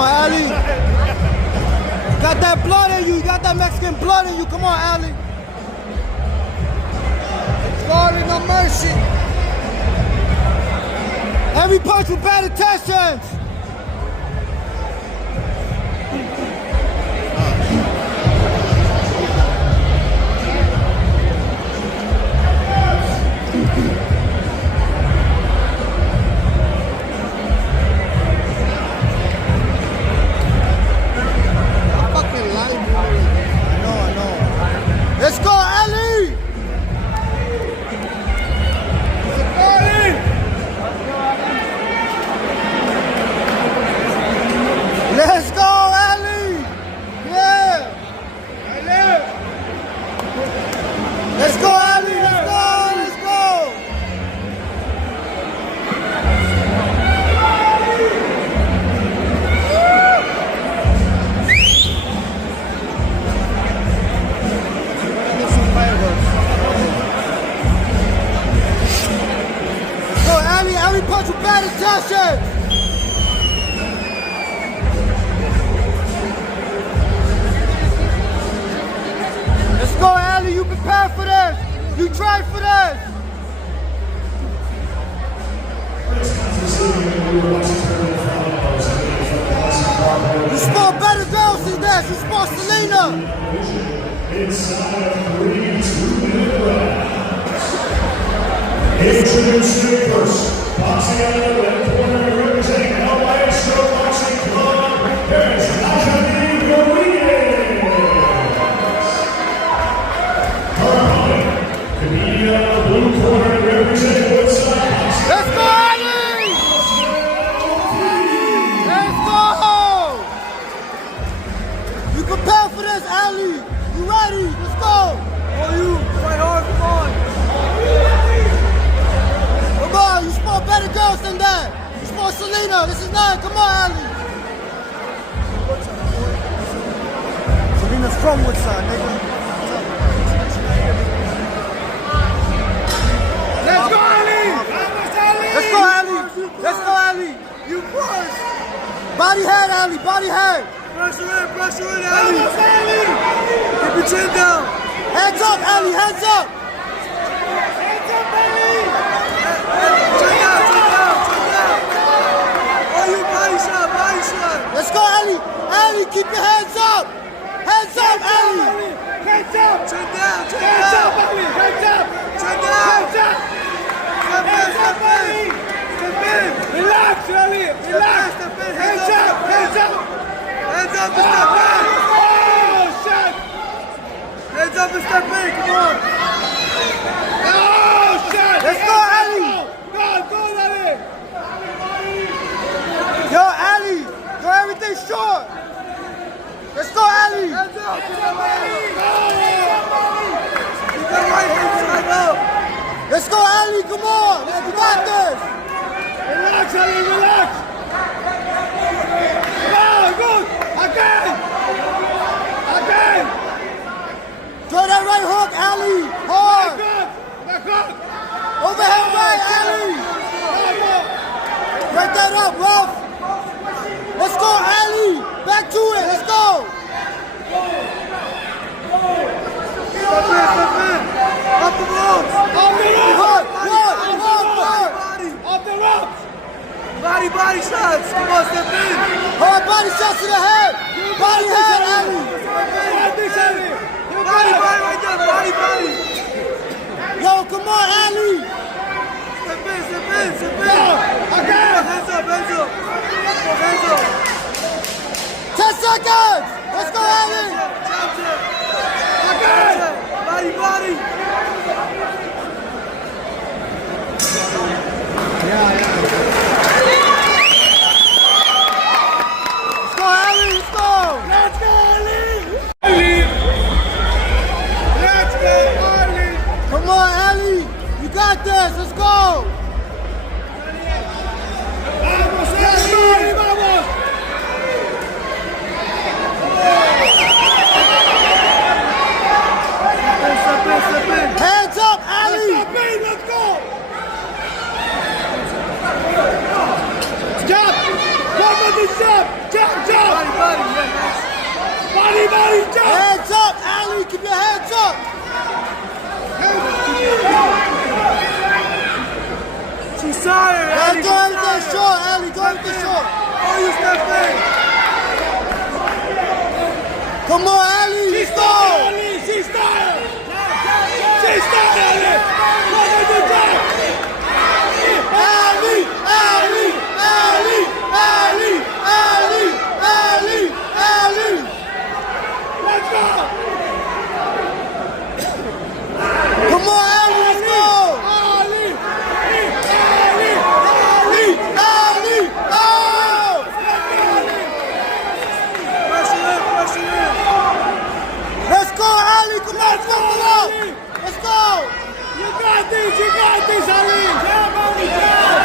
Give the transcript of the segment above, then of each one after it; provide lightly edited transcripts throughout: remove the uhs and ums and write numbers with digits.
on, Ali. Got that blood in you. You got that Mexican blood in you. Come on, Ali. Glory, no mercy. Every punch with bad intentions. Let's go, Ali! Let's go, Ali! Yeah! Let's go, Ali! Let's go! Let's go! Go, Ali! Every punch with bad intentions! Let's go, Ali. You prepared for this. You tried for this. You sport better girls than this. You sport Selena. Introducing first, boxing out of the red corner, representing LA Show Boxing Club, there's Natalie Rodriguez. The blue corner representing WoodSide. Let's go, Ali! Let's go! You prepared for this, Ali. You ready? Let's go. Oh, you fight hard, come on. Come on, you sport better girls than that. You sport Selena. This is not. Come on, Ali. Selena's from WoodSide, nigga. Let's go, Ali! Let's go, Ali. Let's go, Ali. You first. Body head, Ali. Body head. Pressure in, Ali. Keep your chin down. Hands up, Ali. Hands up. Chin down. Oh, you body shot. Let's go, Ali. Ali, keep your hands up. Hands up, Ali. Hands up. Chin down. Ali. Hands up. Chin down. Step in. Relax, Ali. Relax. Step in. Hands up. Hands up. Hands up and step in. Oh, shit. Hands up and step in. Come on. Oh, shit. Let's go, Ali. Go, Ali. Yo, Ali. Go everything short. Let's go, Ali. Hands up. Keep that right hand side up. Let's go, Ali. Come on. You got this. Relax, Ali. Relax. Good. Again. Throw that right hook, Ali. Hard. Back up. Overhead right, Ali. Break that up, rough. Let's go, Ali. Back to it. Let's go. Step in. Up the ropes. Off the ropes. Body shots. Come on, step in. Hard body shots to the head. Body head, Ali. Body right there. Body. Yo, come on, Ali. Step in. Again. Hands up. 10 seconds. Let's go, Ali. Again. Body. Yeah. Let's go, Ali. Let's go. Let's go, Ali. Come on, Ali. You got this. Let's go. Vamos. Hands up, Ali. Let's go. Jump. Jump. Ali. Keep your hands up. She's tired, Yeah, Ali. do everything short, Ali. Do everything short. Oh, you step in. Come on, Ali. Let's go. She's tired. She's tired, Ali. Look at the top. Ali, Ali, Ali, Ali, Ali, Ali, Ali. Let's go. Come on, Ali. Let's go. Ali. Ali, Ali. Oh! Pressure in, pressure in. Let's go, Ali. Come on, fuck it up. Let's go. You got this, Ali. Jab, Ali, jab.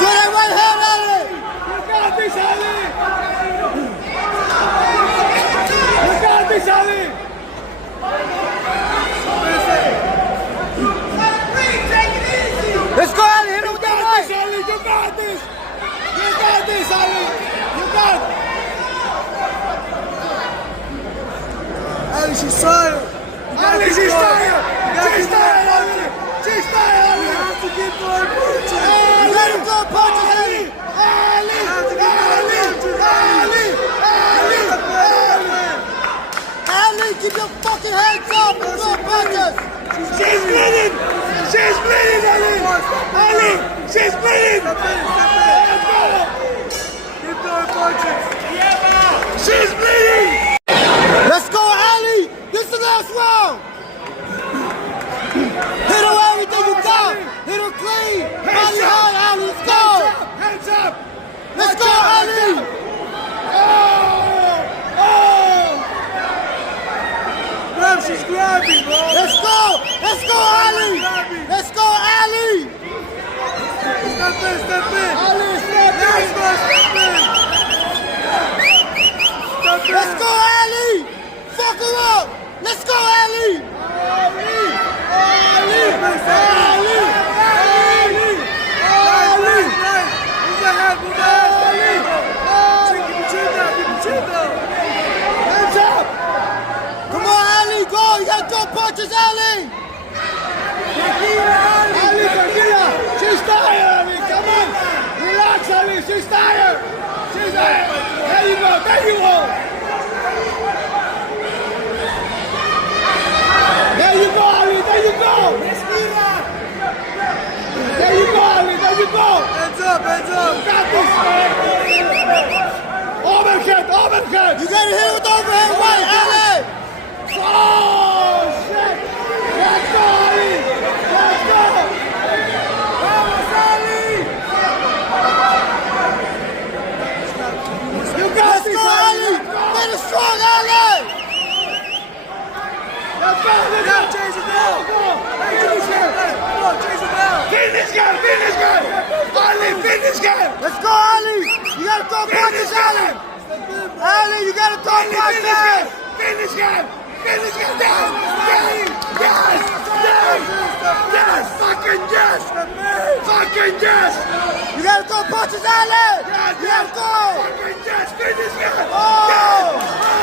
Do that right hand, Ali. You got this, Ali. You got this, Ali. Let's go, Ali. Hit him with You that got right. this, Ali. You got this. You got this, Ali. You got it. Ali, she's tired. Ali, she's tired. She's tired, Ali. She's tired, Ali. You have to get more punches. Let him go, punches, Ali. Ali, Ali, Ali, Ali. Ali, keep your fucking hands up and throw punches. She's bleeding. She's bleeding, Ali. Ali, she's bleeding. Let's go. Keep throwing punches. She's bleeding. Let's go, Ali. This is the last round. Hit him with everything you got. Hit him clean. Body hard, Ali. Let's go. Hands up. Let's go, Ali. Oh. Bro, she's grabbing, bro. Let's go. Let's go, Ali. Let's go, Ali. Step in, step in. Ali, step in. Let's go, step in. Step in. Let's go, Ali. Fuck him up. Let's go, Ali. Ali. Ali. Ali. Ali. Ali. Move the head, move the head. Ali. Keep your chin down, keep your chin down. Hands up. Come on, Ali. Go. You gotta throw punches, Ali. Ali, tranquila. She's tired, Ali. Come on. Relax, Ali. She's tired. She's tired. There you go. There you go. There you go, Ali. There you go. There you go, Ali. There you go. Hands up, hands up. Got this. Overhead, overhead. You gotta hit it with the overhead right, Ali. Oh, shit. Let's go, Ali. Let's go. Vamos, Ali. You got Let's this, go, Ali. Finish strong, Ali. Let's go. Let's go. Chase it down. Finish him. Come on, chase it down. Finish him. Finish him. Ali, finish him. Let's go, Ali. You gotta throw punches, Ali. Ali, you gotta throw punches. Finish him. Finish him down. Yes. Yes. Yes. Yes. Fucking yes. Fucking yes. You gotta throw punches, Ali. Yes. You gotta go. Fucking yes. Finish him. Oh. Yes.